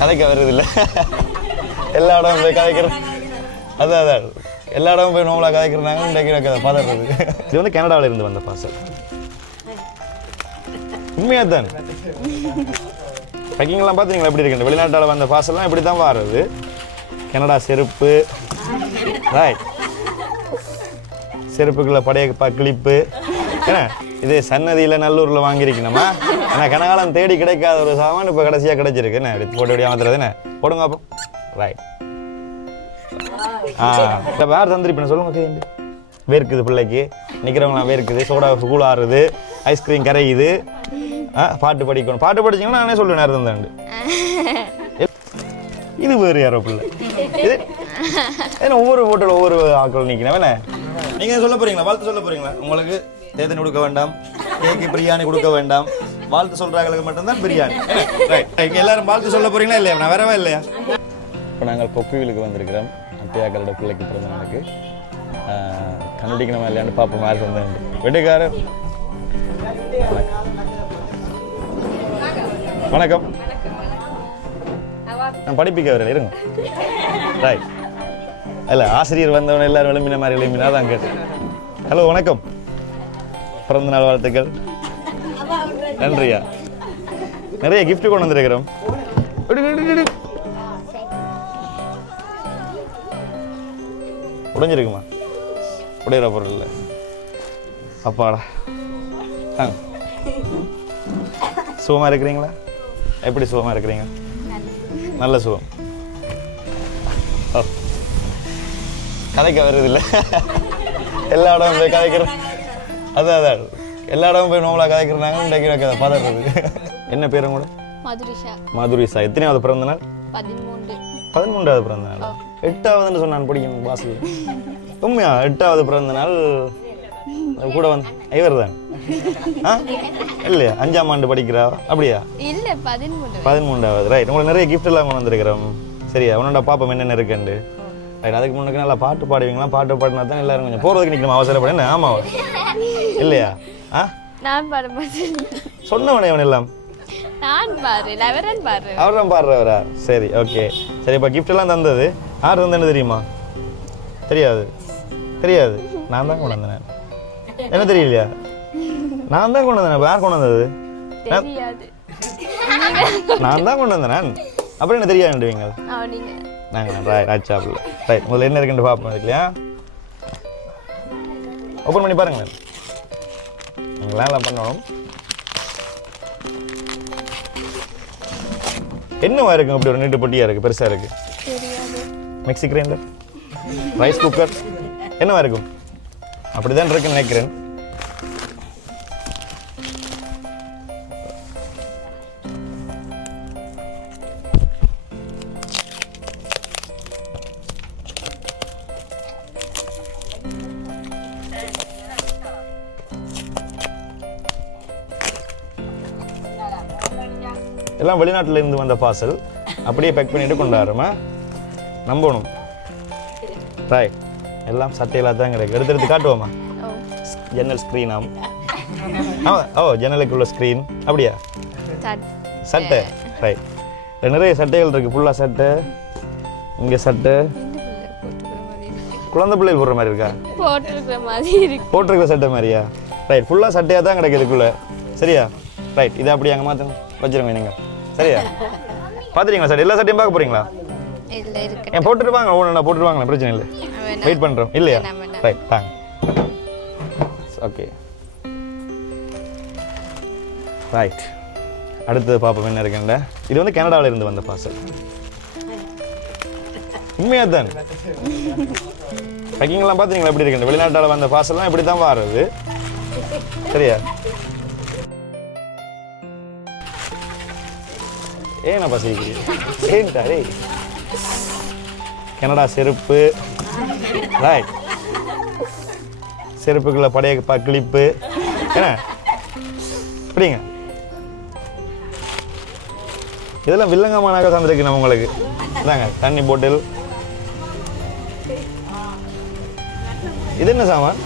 கதைக்க வருது இல்லை எல்லா இடமும் போய் கதைக்கிறோம். அதான் எல்லா இடமும் போய் நோம்பலாக கதைக்கிறாங்க. இன்றைக்கு பதறது. இது வந்து கனடாவில் இருந்து வந்த பார்சல். உண்மையாக தான் பேக்கிங்லாம் பார்த்துங்களா எப்படி இருக்கு? வெளிநாட்டால் வந்த பார்சல்லாம் இப்படி தான் வாருது. கனடா செருப்பு, ரைட், செருப்புக்குள்ள படைய கிளிப்பு. ஏன்னா இது சன்னதியில் நல்லூரில் வாங்கியிருக்கணுமா? ஏன்னா கனகாலம் தேடி கிடைக்காத ஒரு சாமான் இப்போ கடைசியாக கிடைச்சிருக்கு. என்ன எடுத்து போட்டு அப்படியே மாத்துறது என்ன போடுங்க அப்போ. ரைட். வேறு தந்திருப்பேன் சொல்லுங்க. வேர்க்குது பிள்ளைக்கு, நிற்கிறவங்களாம் வேர்க்குது, சோடா கூல் ஆறுது, ஐஸ்கிரீம் கரையுது, பாட்டு படிக்கணும். பாட்டு படிச்சிங்கன்னா நானே சொல்லுவேன் நேரம் தந்தாண்டு. இது வேறு யாரோ பிள்ளை. இது ஏன்னா ஒவ்வொரு ஹோட்டல் ஒவ்வொரு ஆட்கள் நிற்கிறேன். வேணே நீங்கள் சொல்ல போகிறீங்களா? வாழ்த்து சொல்ல போகிறீங்களா? உங்களுக்கு தேத்தனி கொடுக்க வேண்டாம், கேக்கு பிரியாணி கொடுக்க வேண்டாம். வாழ்த்து சொல்கிறாங்களுக்கு மட்டும்தான் பிரியாணி. ரைட். எல்லாரும் வாழ்த்து சொல்ல போகிறீங்களா இல்லையா? நான் வரவா இல்லையா? இப்போ நாங்கள் கொக்குவிலுக்கு வந்திருக்கிறோம். அத்தையாக்களோட பிள்ளைக்கு பிறந்த நாளுக்கு கண்டுபிடிக்கணுமா இல்லையான்னு பார்ப்போம். யார் சொந்தம் வெட்டுக்காரர். வணக்கம். நான் படிப்பிக்க வரல இருங்க. ரைட். இல்லை ஆசிரியர் வந்தவன் எல்லாரும் விளம்பின மாதிரி விளம்பினா தான் கேட்டேன். ஹலோ வணக்கம், பிறந்த நாள் வாழ்த்துக்கள். நன்றியா. நிறைய கிஃப்ட் கொண்டு வந்திருக்கிறோம். உடைஞ்சிருக்குமா? உடையிற பொருள் இல்லை. அப்பாடா. சுகமா இருக்கிறீங்களா? எப்படி சுகமா இருக்கிறீங்க? நல்ல சுகம். கதைக்க வருது இல்லை எல்லா இடமும் போய் கதைக்கிறோம். அதான் எல்லா இடமும் போய் நோம்பலாக கதைக்கிறாங்க. இன்றைக்கு பதறது. என்ன பேரும் கூட? மதுரிஷா. மதுரிஷா. எத்தனையாவது பிறந்த நாள்? 13வது பிறந்த நாள். 8ஆவதுன்னு சொன்னான் படிக்கணும் பாசில். உண்மையா? 8ஆவது பிறந்த நாள் கூட வந்து இவர் தான் இல்லையா? 5ஆம் ஆண்டு படிக்கிறா அப்படியா? இல்ல 13வது. ரைட். உங்களுக்கு நிறைய கிஃப்ட் எல்லாம் கொண்டு வந்திருக்கிறோம். சரியா? உன்னோட பாப்பம் என்னென்ன இருக்குண்டு. ரைட். அதுக்கு முன்னுக்கு நல்லா பாட்டு பாடுவீங்களா? பாட்டு பாடினா தான் எல்லாரும் கொஞ்சம் போகிறதுக்கு நிற்கணும். அவசரப்பட என்ன? ஆமாவா இல்லையா? நான் பாட மாட்டேன் சொன்னவனே அவன் எல்லாம். அவர் தான் பாடுறவரா? சரி, ஓகே. சரி, இப்போ கிஃப்ட் எல்லாம் தந்தது யார் தந்தேன்னு தெரியுமா? தெரியாது. நான் தான் கொண்டு வந்தேன். என்ன தெரியலையா? நான் தான் கொண்டு வந்தேன். யார் கொண்டு வந்தது? நான் தான் கொண்டு வந்தேன். அப்புறம் என்ன தெரியாதுவீங்க? நாங்கள் ராஜாப்பில். ரைட். முதல்ல என்ன இருக்குன்னு பார்ப்போம். இல்லையா? ஓப்பன் பண்ணி பாருங்களேன். நீங்களாம் எல்லாம் பண்ணணும். என்னவா இருக்கும்? அப்படி ஒரு நீட்டு பொட்டியா இருக்கு, பெருசா இருக்கு. மிக்ஸி கிரைண்டர், ரைஸ் குக்கர், என்னவா இருக்கும்? அப்படிதான் இருக்குன்னு நினைக்கிறேன். எல்லாம் வெளிநாட்டில் இருந்து வந்த பார்சல். அப்படியே பேக் பண்ணிட்டு கொண்டாடுறோமா? நம்பணும். ரைட். எல்லாம் சட்டையில தான் கிடைக்கும். எடுத்து காட்டுவோமா? ஜன்னல் ஸ்க்ரீனாம். ஜன்னலுக்குள்ள ஸ்க்ரீன். அப்படியா? சட்டை. ரைட். நிறைய சட்டைகள் இருக்கு. ஃபுல்லா சட்டை. இங்க சட்டை. குழந்தை பிள்ளைகள் போடுற மாதிரி இருக்கா? போட்டிருக்கிற சட்டை மாதிரியா? ரைட். ஃபுல்லா சட்டையா தான் கிடைக்குதுக்குள்ள. சரியா? ரைட். இதை அப்படி அங்கே மாற்ற வச்சிருங்க நீங்க. சரியா? பார்த்துட்டீங்களா சார்? எல்லா சட்டையும் பார்க்க போறீங்களா? ஏன் போட்டுருப்பாங்க. ஒன்று போட்டுருவாங்களா? பிரச்சனை இல்லை. வெயிட் பண்ணுறோம் இல்லையா? ரைட். தாங்க. ஓகே. ரைட். அடுத்தது பார்ப்போம் என்ன இருக்குண்ட. இது வந்து கனடாவில் இருந்து வந்த பார்சல். உண்மையாக தான் பேக்கிங்லாம் பார்த்துங்களா எப்படி இருக்குண்ட? வெளிநாட்டால் வந்த பார்சல்லாம் இப்படி தான் வாருது. சரியா? ஏன்னா பசிக்கிறீங்க? கனடா செருப்பு, ரைட், செருப்புக்குள்ள படைய கிளிப்பு. என்ன அப்படிங்க? இதெல்லாம் வில்லங்கமானாக தந்துருக்கு நம்ம உங்களுக்கு. இதாங்க தண்ணி போட்டில். இது என்ன சாமான்?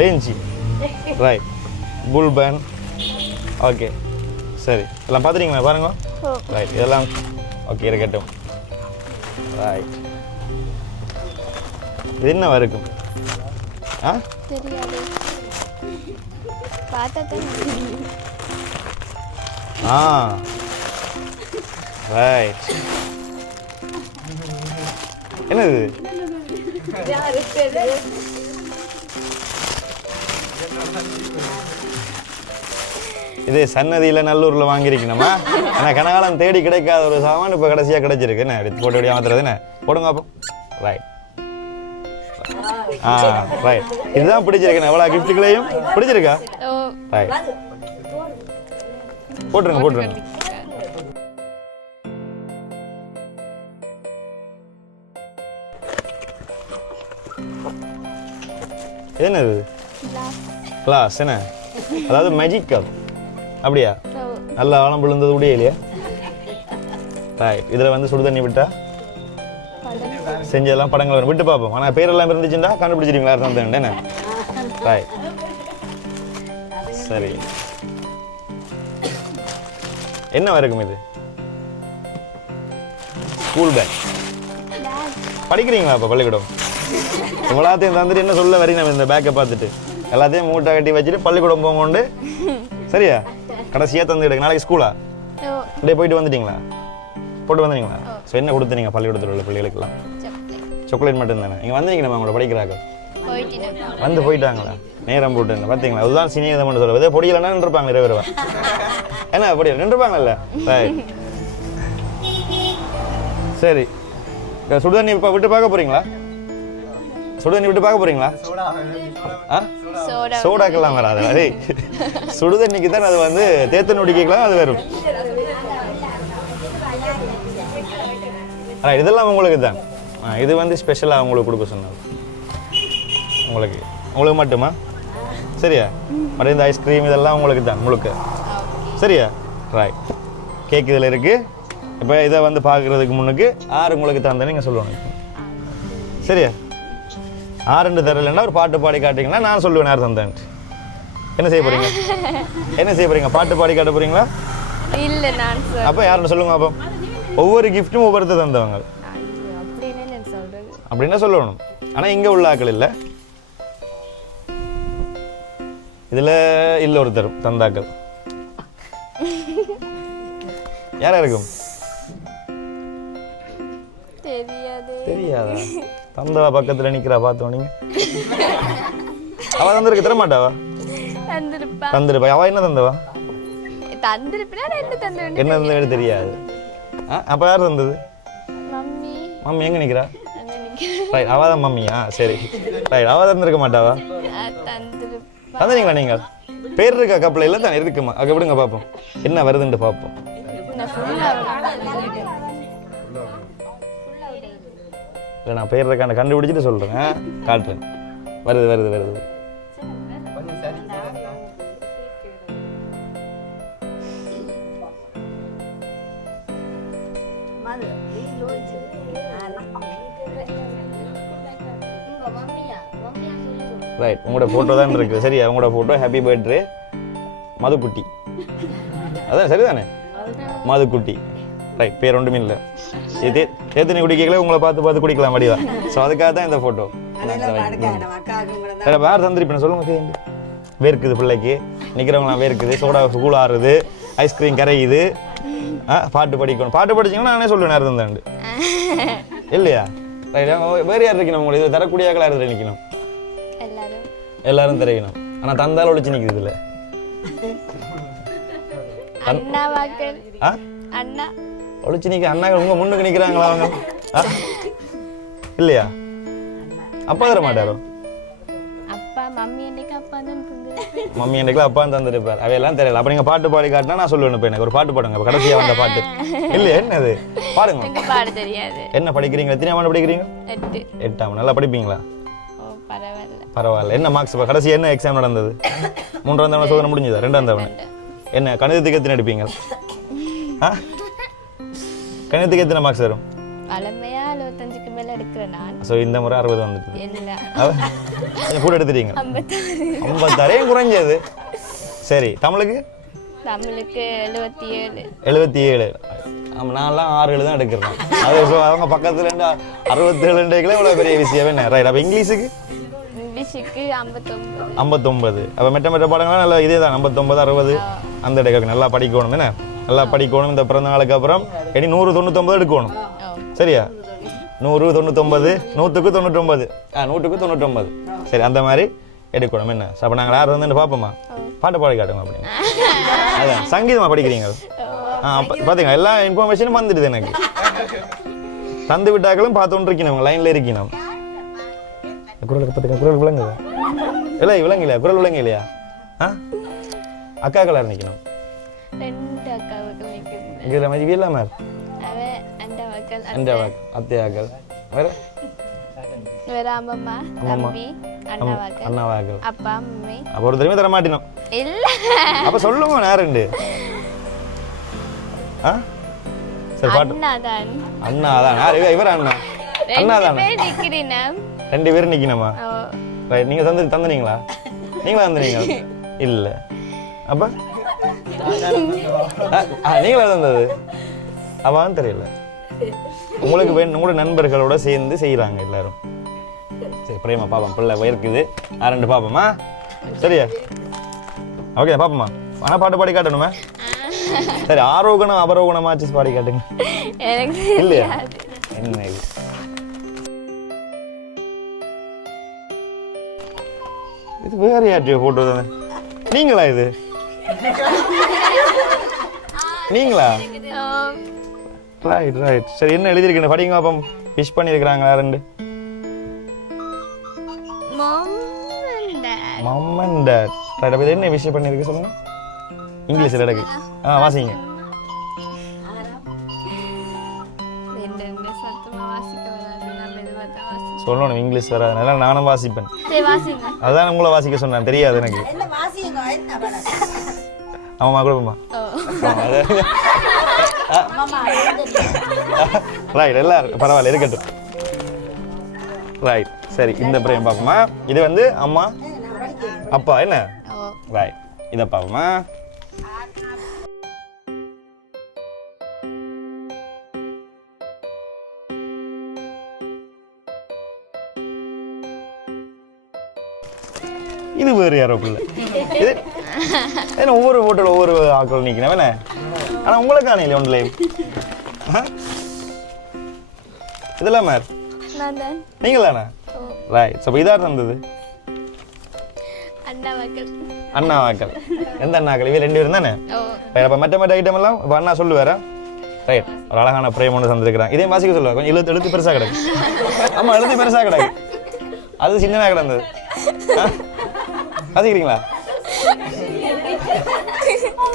லேஞ்சி. ரைட். புல் பேன். ஓகே. சரி எல்லாம் பார்த்துட்டீங்களா பாருங்க ரைட் இதெல்லாம் ஓகே இருக்கட்டும் ரைட் இது என்னவா இருக்கும் ஆ தெரியாது பார்த்தா தெரியும் ஆ ரைட் என்னது இது சன்னதியில் நல்லூரில் வாங்கியிருக்கணுமா ஆனால் கனகாலம் தேடி கிடைக்காத ஒரு சாமான் இப்போ கடைசியாக கிடைச்சிருக்கு என்ன எடுத்து போட்டு அப்படியே மாத்துறது என்ன போடுங்க அப்போ ரைட் ஆ ரைட் இதுதான் பிடிச்சிருக்கு எவ்வளோ கிஃப்ட்டுகளையும் பிடிச்சிருக்கா ரைட் போட்டுருங்க போட்டுருங்க என்னது கிளாஸ் என்ன அதாவது மேஜிக் கப் அப்படியா நல்ல ஆழம் விழுந்தது கூட இல்லையா ரைட் இதில் வந்து சுடு தண்ணி விட்டா செஞ்சதெல்லாம் படங்கள் வரும் விட்டு பார்ப்போம் ஆனால் பேரெல்லாம் இருந்துச்சுன்னா கண்டுபிடிச்சிருவீங்களா அர்த்தம் என்ன ரைட் சரி என்ன இருக்கும் இது ஸ்கூல் பேக் படிக்கிறீங்களா அப்போ பள்ளிக்கூடம் எல்லாத்தையும் தந்துட்டு என்ன சொல்ல வரீங்க நம்ம இந்த பேக்கை பார்த்துட்டு எல்லாத்தையும் மூட்டை கட்டி வச்சுட்டு பள்ளிக்கூடம் போங்கொண்டு சரியா கடைசியாக தந்துக்கிட்டு நாளைக்கு ஸ்கூலா அப்படியே போயிட்டு வந்துட்டீங்களா போட்டு வந்துட்டீங்களா ஸோ என்ன கொடுத்தீங்க பள்ளிக்கூடத்தில் உள்ள பிள்ளைகளுக்கெல்லாம் சாக்லேட் மட்டும் தானே இங்கே வந்துட்டீங்க அவங்களோட படிக்கிறாங்க வந்து போயிட்டாங்களா நேரம் போட்டு பார்த்தீங்களா அதுதான் சினியதம்னு சொல்லுவது பொடியிலன்னா நின்றுப்பாங்க 20 ரூபா என்ன பொடியில் நின்றுப்பாங்கல்ல சரி சுடுதண்ணி இப்போ விட்டு பார்க்க போறீங்களா சுடுதண்ணி விட்டு பார்க்க போறீங்களா சோடாக்கெல்லாம் வராது அதே சுடுதண்ணிக்கு தான் அது வந்து தேத்தன் உடிக்கலாம் அது வரும் இதெல்லாம் உங்களுக்கு தான் இது வந்து ஸ்பெஷலாக உங்களுக்கு கொடுக்க சொன்னது உங்களுக்கு மட்டுமா சரியா மற்ற இந்த ஐஸ்கிரீம் இதெல்லாம் உங்களுக்கு தான் முழுக்க சரியா ரைட் கேக் இதில் இருக்குது இப்போ இதை வந்து பார்க்குறதுக்கு முன்னுக்கு 6 உங்களுக்கு தந்தேன்னு நீங்கள் சொல்லுவாங்க சரியா 6 தரலைன்னா ஒரு பாட்டு பாடி காட்டிங்கன்னா நான் சொல்லுவேன் யார் தந்தேன்ட்டு என்ன செய்ய போகிறீங்க என்ன செய்ய போகிறீங்க பாட்டு பாடி காட்ட போகிறீங்களா இல்லை நான் அப்போ யாருன்னு சொல்லுங்க அப்போ ஒவ்வொரு கிஃப்ட்டும் ஒவ்வொருத்தர் தந்தவங்க அப்படின்னா சொல்லணும் ஆனால் இங்கே உள்ள ஆக்கள் இல்லை இதில் இல்லை ஒருத்தர் தந்தாக்கள் யாரா இருக்கும் தெரியாதா தந்தவா பக்கத்துல நிக்கிறா பார்த்தோன்னீங்க அவ தந்திருக்கு தர மாட்டாவா தந்திருப்பா அவ என்ன தந்தவா என்ன தந்தது தெரியாது அப்ப யார் தந்தது மம்மி எங்க நிக்கிறா ரைட் அவ தான் மம்மியா சரி ரைட் அவ தந்திருக்க மாட்டாவா தந்தீங்களா நீங்கள் பேர் இருக்கா கப்பல இல்லை தானே இருக்குமா அங்கே விடுங்க பார்ப்போம் என்ன வருதுன்னு பார்ப்போம் இல்லை நான் பேர் இருக்கான கண்டுபிடிச்சிட்டு சொல்கிறேன் காட்டுறேன் வருது வருது வருது ரைட் உங்களோட ஃபோட்டோ தான் இருக்குது சரியா உங்களோட ஃபோட்டோ ஹாப்பி பர்த்டே மதுக்குட்டி அதான் சரிதானே மதுக்குட்டி ரைட் பேர் ஒன்றுமே இல்லை இது தேத்தனி குடிக்கல உங்களை பார்த்து குடிக்கலாம் வடிவா ஸோ அதுக்காக தான் இந்த ஃபோட்டோ வேறு தந்திருப்பேன் சொல்லுங்க வேர்க்குது பிள்ளைக்கு நிற்கிறவங்களாம் வேர்க்குது சோடா கூல் ஆறுது ஐஸ்கிரீம் கரையுது பாட்டு படிக்கணும் பாட்டு படிச்சிங்கன்னா நானே சொல்லுவேன் நேரம் தந்தாண்டு இல்லையா ரைட் வேறு யார் இருக்கணும் உங்களுக்கு இதில் தரக்கூடியாக்கள் யார் நிற்கணும் எல்லாரும் தெரியணும் ஆனா தந்தால ஒளிச்சு நிக்குது இல்ல ஒளிச்சு நிக்க அண்ணா உங்க முன்னுக்கு நிக்கிறாங்களா அவங்க இல்லையா அப்பா தர மாட்டாரோ மம்மி என்னைக்கு அப்பா தந்துருப்பார் அவையெல்லாம் தெரியல அப்ப நீங்க பாட்டு பாடி காட்டினா நான் சொல்லுவேன் இப்ப எனக்கு ஒரு பாட்டு பாடுங்க கடைசியா வந்த பாட்டு இல்லையா என்னது பாருங்க என்ன படிக்கிறீங்க எத்தனை ஆண்டு படிக்கிறீங்க 8ஆம் நல்லா படிப்பீங்களா பரவாயில்ல என்ன மார்க்ஸ் கடைசி என்ன எக்ஸாம் நடந்தது 3ஆம் தவணை சோதனை முடிஞ்சதா 2ஆம் தவணை என்ன கணிதத்துக்கு எத்தனை எடுப்பீங்க கணிதத்துக்கு எத்தனை மார்க்ஸ் வரும் ஸோ இந்த முறை 60 வந்துட்டு கூட எடுத்துட்டீங்க 56 குறைஞ்சது சரி தமிழுக்கு தமிழுக்கு 77. 77. நான்லாம் 6 தான் எடுக்கிறேன். அது அவங்க பக்கத்துல இருந்து 67 இவ்வளோ பெரிய விஷயமே என்ன. ரைட். அப்போ இங்கிலீஷுக்கு? இங்கிலீஷுக்கு 59. 59. அப்போ மெட்ட பாடங்கள்லாம் நல்லா இதே தான் 59, 60 அந்த இடத்துக்கு நல்லா படிக்கணும் என்ன. நல்லா படிக்கணும். இந்த பிறந்த நாளுக்கு அப்புறம் இனி 199 எடுக்கணும். சரியா? 100, 99, 100க்கு 99. 100க்கு 99. சரி, அந்த மாதிரி எடுக்கணும் என்ன. அப்போ நாங்கள் யார் வந்து பார்ப்போமா? பாட்டு பாடி காட்டுங்க அப்படின்னு. அதான் சங்கீதமாக படிக்கிறீங்க. பார்த்தீங்க எல்லா இன்ஃபர்மேஷனும் வந்துடுது எனக்கு. தந்து விட்டாக்களும் பார்த்துட்டு இருக்கணும், லைனில் இருக்கணும். குரலுக்கு பார்த்துக்க, குரல் விளங்குதா? இல்லை விளங்கலையா? குரல் விளங்க இல்லையா? அக்காக்கள் யார் நிற்கணும்? 2 அக்காவுக்கு நிற்கணும். இதில் மாதிரி வீரலாமா? அத்தையாக்கள் வேற வேற அம்மா, தம்பி, அண்ணாவாக்கள், அப்பா, அம்மை. அப்போ ஒரு தடவை தர மாட்டினோம். இல்ல அப்ப சொல்லுங்க நேரண்டு. சரி பாட்டு. அண்ணாதான். அண்ணாதான். யார் இவர்? அண்ணா. அண்ணாதான். 2 பேரும் நிக்கணுமா? ரைட். நீங்க தந்தனீங்களா? நீங்களா தந்தனீங்க? இல்ல. அப்ப நீங்களா தந்தது? அவன் தெரியல. உங்களுக்கு உங்களோட நண்பர்களோட சேர்ந்து செய்யறாங்க எல்லாரும். சரி, பிரேமா பாப்போம். பிள்ளை இருக்குது. 2 பாப்போமா? சரியா? ஓகே, பாப்போமா? ஆனா பாட்டு பாடி காட்டணுமே. சரி, ஆரோகணம் அபரோகணம் ஆச்சு பாடி காட்டுங்க. இல்லையா? என்ன இது? இது வேற யார்ட்டியோ போட்டோ தானே. நீங்களா இது? நீங்களா? Right right. சரி, என்ன எழுதியிருக்கேன் படிங்க பாப்போம். விஷ் பண்ணியிருக்கிறாங்க 2. மம் அண்ட் டாட். ரைட். அப்போ என்ன விஷயம் பண்ணியிருக்கு சொல்லுங்க. இங்கிலீஷில் எடுக்கு. வாசிங்க. சொல்லணும், இங்கிலீஷ் வராதுனால நானும் வாசிப்பேன். அதான் உங்களை வாசிக்க சொன்னேன், தெரியாது எனக்கு. ஆமாம்மா, கொடுப்போம்மா. ரைட், எல்லாரும் பரவாயில்ல, இருக்கட்டும். ரைட். சரி, இந்த பிரேம் பார்ப்போமா? இது வந்து அம்மா அப்பா என்ன. ரைட். இதை பார்ப்போமா? இது வேறு யாரோ பிள்ளை. இது ஏன்னா ஒவ்வொரு ஹோட்டல் ஒவ்வொரு ஆட்கள் நிற்கிறேன் வேணே. ஆனால் உங்களுக்கான இல்லை ஒன்றில் இதெல்லாம் மேர் நீங்களாண்ணா? ரைட். ஸோ இதாக தந்தது அண்ணாவாக்கள். எந்த அண்ணாக்கள்? இவ 2 பேரும் தானே? அப்போ மற்ற ஐட்டம் எல்லாம் இப்போ அண்ணா சொல்லுவாரா? ரைட். ஒரு அழகான பிரேம் ஒன்று தந்துருக்கிறாங்க. இதே வாசிக்க சொல்லுவாங்க. கொஞ்சம் எழுத்து பெருசாக கிடக்கு. ஆமாம், எழுத்து பெருசாக கிடக்கு. அது சின்னதாக கிடந்தது. வாசிக்கிறீங்களா?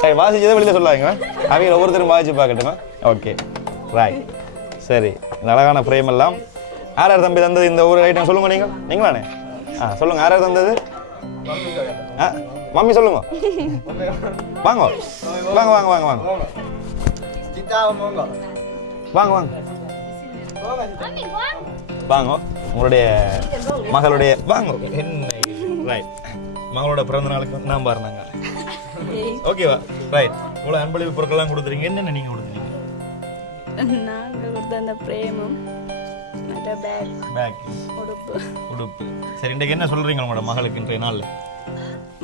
சரி, வாசிச்சதை வெளியில் சொல்லாங்க. அவங்க ஒவ்வொருத்தரும் வாசிச்சு பார்க்கட்டுமா? Okay, right. சரி, இந்த அழகான ஃப்ரேம் எல்லாம் யார் தம்பி தந்தது? இந்த ஒரு ஐட்டம் சொல்லுங்க. நீங்களானே? சொல்லுங்க, யார் தந்தது? மம்மி சொல்லுங்க. வாங்க வாங்க வாங்க வாங்க வாங்க வாங்க வாங்க வாங்க. உங்களுடைய மகளுடைய வாங்க. ரைட். மகளோட பிறந்த நாளுக்கு நான் பாருனாங்க. ஓகேவா? ரைட். இவ்வளோ அன்பளிப்பு பொருட்கள்லாம் கொடுத்துறீங்க. என்னென்ன நீங்கள் கொடுத்துறீங்க? நாங்கள் கொடுத்த அந்த பிரேமும் பேக் உடுப்பு. சரி, இன்றைக்கு என்ன சொல்கிறீங்க உங்களோட மகளுக்கு இன்றைய நாளில்?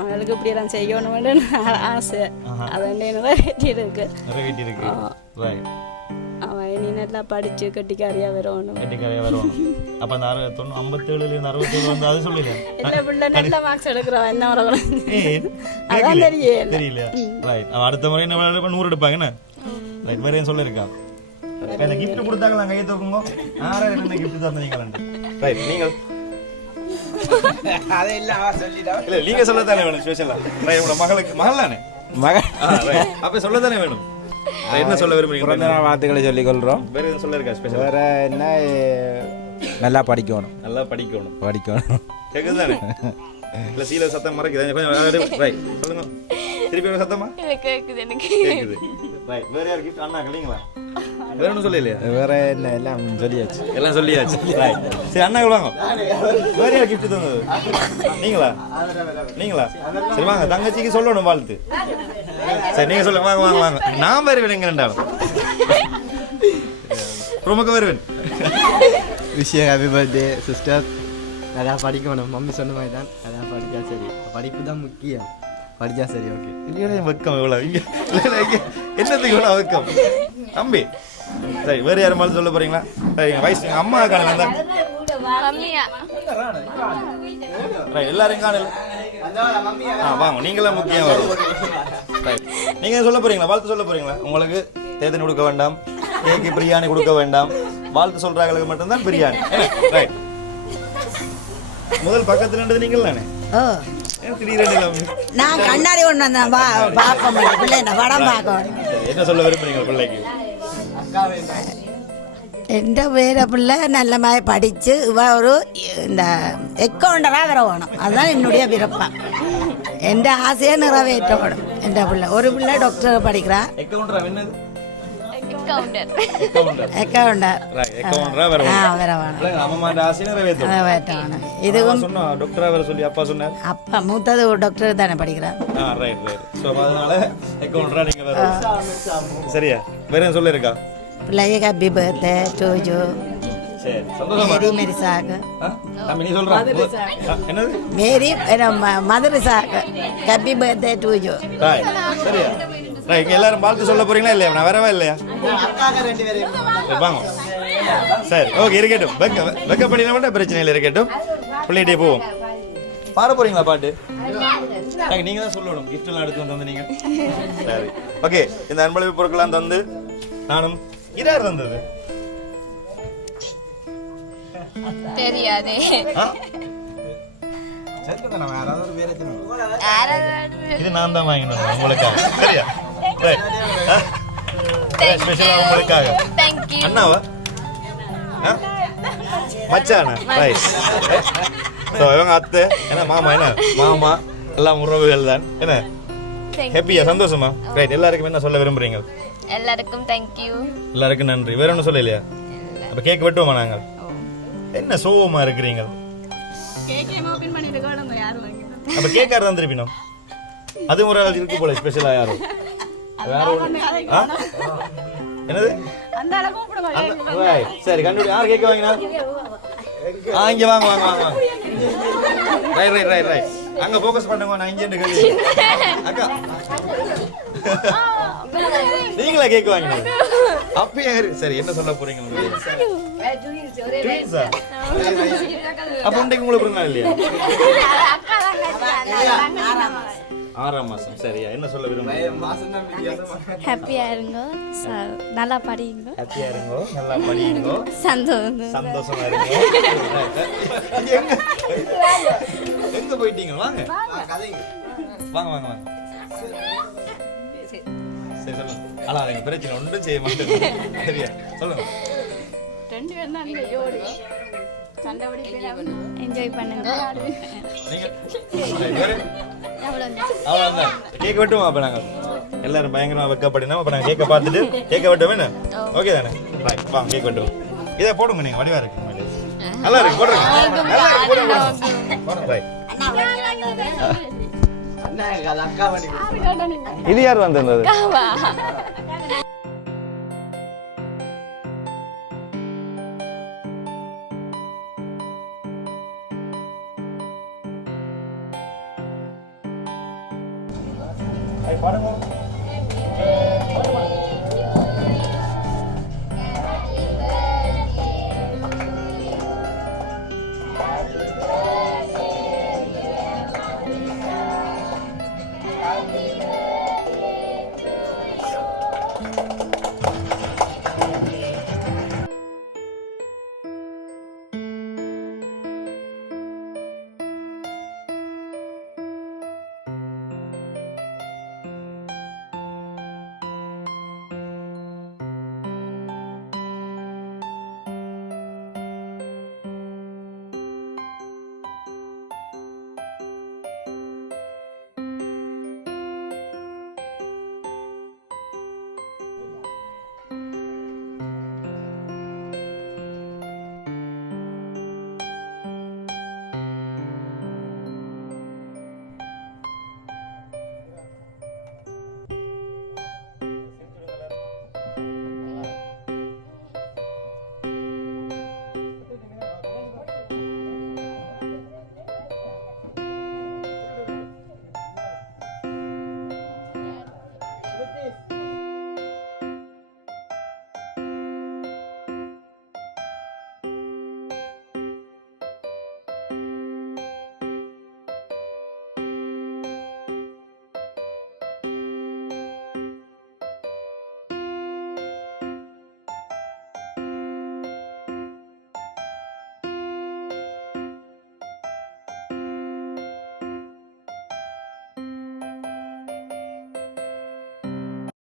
மகளுக்கு இப்படியெல்லாம் செய்யணும்னு ஆசை. அதான் நிறைவேற்றி இருக்கு. ரைட். அவன் இனி நல்லா படிச்சு கட்டிக்காரியா வரணும். அப்போ அந்த 57 67 வந்து அது சொல்லுங்க. இல்லை, பிள்ளை நல்ல மார்க்ஸ் எடுக்கிறவன் என்ன வரணும் அதான் தெரியல. ரைட். அவன் அடுத்த முறை என்ன 100 எடுப்பாங்க என்ன? ரைட். வேற ஏன் சொல்லியிருக்கான்? அந்த கிஃப்ட் கொடுத்தாங்க, கையை தூக்குங்க. என்ன கிஃப்ட் தந்தீங்களாண்டு? ரைட். நீங்கள் இல்லை, நீங்க சொல்லத்தானே வேணும் ஸ்பெஷலா. ரைட். உங்களோட மகளுக்கு மகள் தானே? மகள். அப்போ சொல்லத்தானே வேணும். என்ன சொல்ல விரும்புறீங்க? பிறந்த நாள் வாழ்த்துக்களை சொல்லிக் கொள்றோம். வேற எதுவும் சொல்ல இருக்கா ஸ்பெஷல்? வேற என்ன? நல்லா படிக்கணும். கேக்குது தானே? இல்லை, சீல சத்தம் மறைக்குது. ரைட். சொல்லுங்க. திருப்பி ஒரு சத்தமா இது கேக்குது எனக்கு கேக்குது ரைட் வேற யார் கிஃப்ட் அண்ணா இல்லைங்களா வேற ஒன்றும் சொல்லலையா வேற என்ன எல்லாம் சொல்லியாச்சு. எல்லாம் சொல்லியாச்சு ரைட் சரி அண்ணாக்கள் வாங்க வேற யார் கிஃப்ட் தந்தது நீங்களா சரி வாங்க தங்கச்சிக்கு சொல்லணும் வாழ்த்து சரி நீங்க சொல்லுங்க வாங்க வாங்க வாங்க நான் வருவேன் எங்க ரெண்டாலும் பிரமுக வருவேன் விஷயம் ஹாப்பி பர்த்டே சிஸ்டர். நல்லா படிக்கணும். மம்மி சொன்ன மாதிரி தான் நல்லா படித்தா சரி. படிப்பு தான் முக்கியம். படித்தா சரி. ஓகே. இல்லையா வெக்கம் இவ்வளோ இங்கே என்னத்துக்கு இவ்வளோ வெக்கம் தம்பி சரி வேறு யாரும் மாதிரி சொல்ல போறீங்களா சரி வயசு எங்கள் அம்மா காணல மம்மியா ரைட் எல்லாரும் காணல வாங்க நீங்களாம் முக்கியம் வரும் ரைட் நீங்கள் சொல்ல போறீங்களா வாழ்த்து சொல்ல போறீங்களா உங்களுக்கு தேர்தல் கொடுக்க வேண்டாம் கேக்கு பிரியாணி கொடுக்க வேண்டாம் வாழ்த்து சொல்றாங்களுக்கு மட்டும்தான் பிரியாணி ரைட் முதல் பக்கத்துல இருந்தது நீங்கள் தானே திடீரென்று நான் கண்ணாடி ஒன்று வந்தேன் பார்க்க முடியும் பிள்ளை படம் பார்க்க என்ன சொல்ல விரும்புறீங்க பிள்ளைக்கு எந்த பேர பிள்ளை நல்ல மாதிரி படித்து இவ ஒரு இந்த அக்கௌண்டராக வர வேணும் அதுதான் என்னுடைய விருப்பம் எந்த ஆசையை நிறைவேற்றப்படும் எந்த பிள்ளை ஒரு பிள்ளை டாக்டர் படிக்கிறா அக்கௌண்டர் வர வேணும் இதுவும் அப்பா மூத்தது ஒரு டாக்டர் தானே படிக்கிறார் சரியா வேற சொல்ல இருக்கா பிள்ளைய ஹாப்பி பர்த்டே டு யூ மேரி மேரி சாக் மேரி மதுரை சாக் ஹாப்பி பர்த்டே டு யூ சரியா இங்க எல்லாரும் வாழ்த்து சொல்ல போறீங்களா இல்லையா நான் வரவே இல்லையா வாங்க சரி ஓகே இருக்கட்டும் வெக்கப்படினா மட்டும் பிரச்சனை இல்லை இருக்கட்டும் பிள்ளைகிட்டே போவோம் பாட போறீங்களா பாட்டு நீங்க தான் சொல்லணும் கிஃப்ட் எல்லாம் எடுத்து வந்து நீங்க சரி ஓகே இந்த அன்பளிப்பு பொருட்கள்லாம் தந்து நானும் இதார் தந்தது தெரியாதே இது நான் தான் வாங்கினேன் உங்களுக்காக சரியா ஸ்பெஷலா உங்களுக்காக அண்ணாவா மச்சானா ரைட் ஸோ இவங்க அத்தை என்ன மாமா என்ன மாமா எல்லாம் உறவுகள் தான் என்ன ஹாப்பியா சந்தோஷமா ரைட் எல்லாருக்கும் என்ன சொல்ல விரும்புறீங்க எல்லாருக்கும் தேங்க்யூ எல்லாருக்கும் நன்றி வேற ஒன்றும் சொல்லலையா அப்ப கேக் வெட்டுவோமா நாங்கள் என்ன சோகமா இருக்கிறீங்க அப்ப கேக் யார் தந்திருப்பினோம் அது ஒரு இருக்கு போல ஸ்பெஷலா யாரும் என்னது சரி கண்டுபிடி யார் கேட்க வாங்கினா இங்க வாங்க வாங்க வாங்க ரைட் ரைட் ரைட் ரைட் அங்க ஃபோக்கஸ் பண்ணுங்க நான் இங்க கேள்வி அக்கா நீங்களா கேட்க வாங்கினா அப்பயே சரி என்ன சொல்ல போறீங்க அப்ப உண்டைக்கு உங்களுக்கு பிறந்தநாள் இல்லையா 6ஆம் மாசம் சரியா என்ன சொல்ல விரும்புறீங்க ஹாப்பியா இருங்க நல்லா படிங்க ஹாப்பியா இருங்க நல்லா படிங்க சந்தோஷமா இருங்க எங்க போயிட்டீங்க வாங்க வாங்க வாங்க வாங்க சரி சொல்லுங்க அழாதீங்க பிரச்சனை ஒன்றும் செய்ய மாட்டேன் சரியா சொல்லுங்க என்ஜாய் பண்ணுங்க அவ்வளோதான் கேக் வெட்டுவோம் அப்போ நாங்கள் எல்லாரும் பயங்கரமா வெக்கப்படினோம் அப்போ நாங்கள் கேக்கை பார்த்துட்டு கேக்கை வெட்டுவோம் என்ன ஓகே தானே ரைட் வாங்க கேக் வெட்டுவோம் இதை போடுங்க நீங்கள் வடிவா இருக்கு நல்லா இருக்கு போடுறேங்க நல்லா இருக்கு போடுங்க ரைட் இது யார் வந்திருந்தது பாருங்க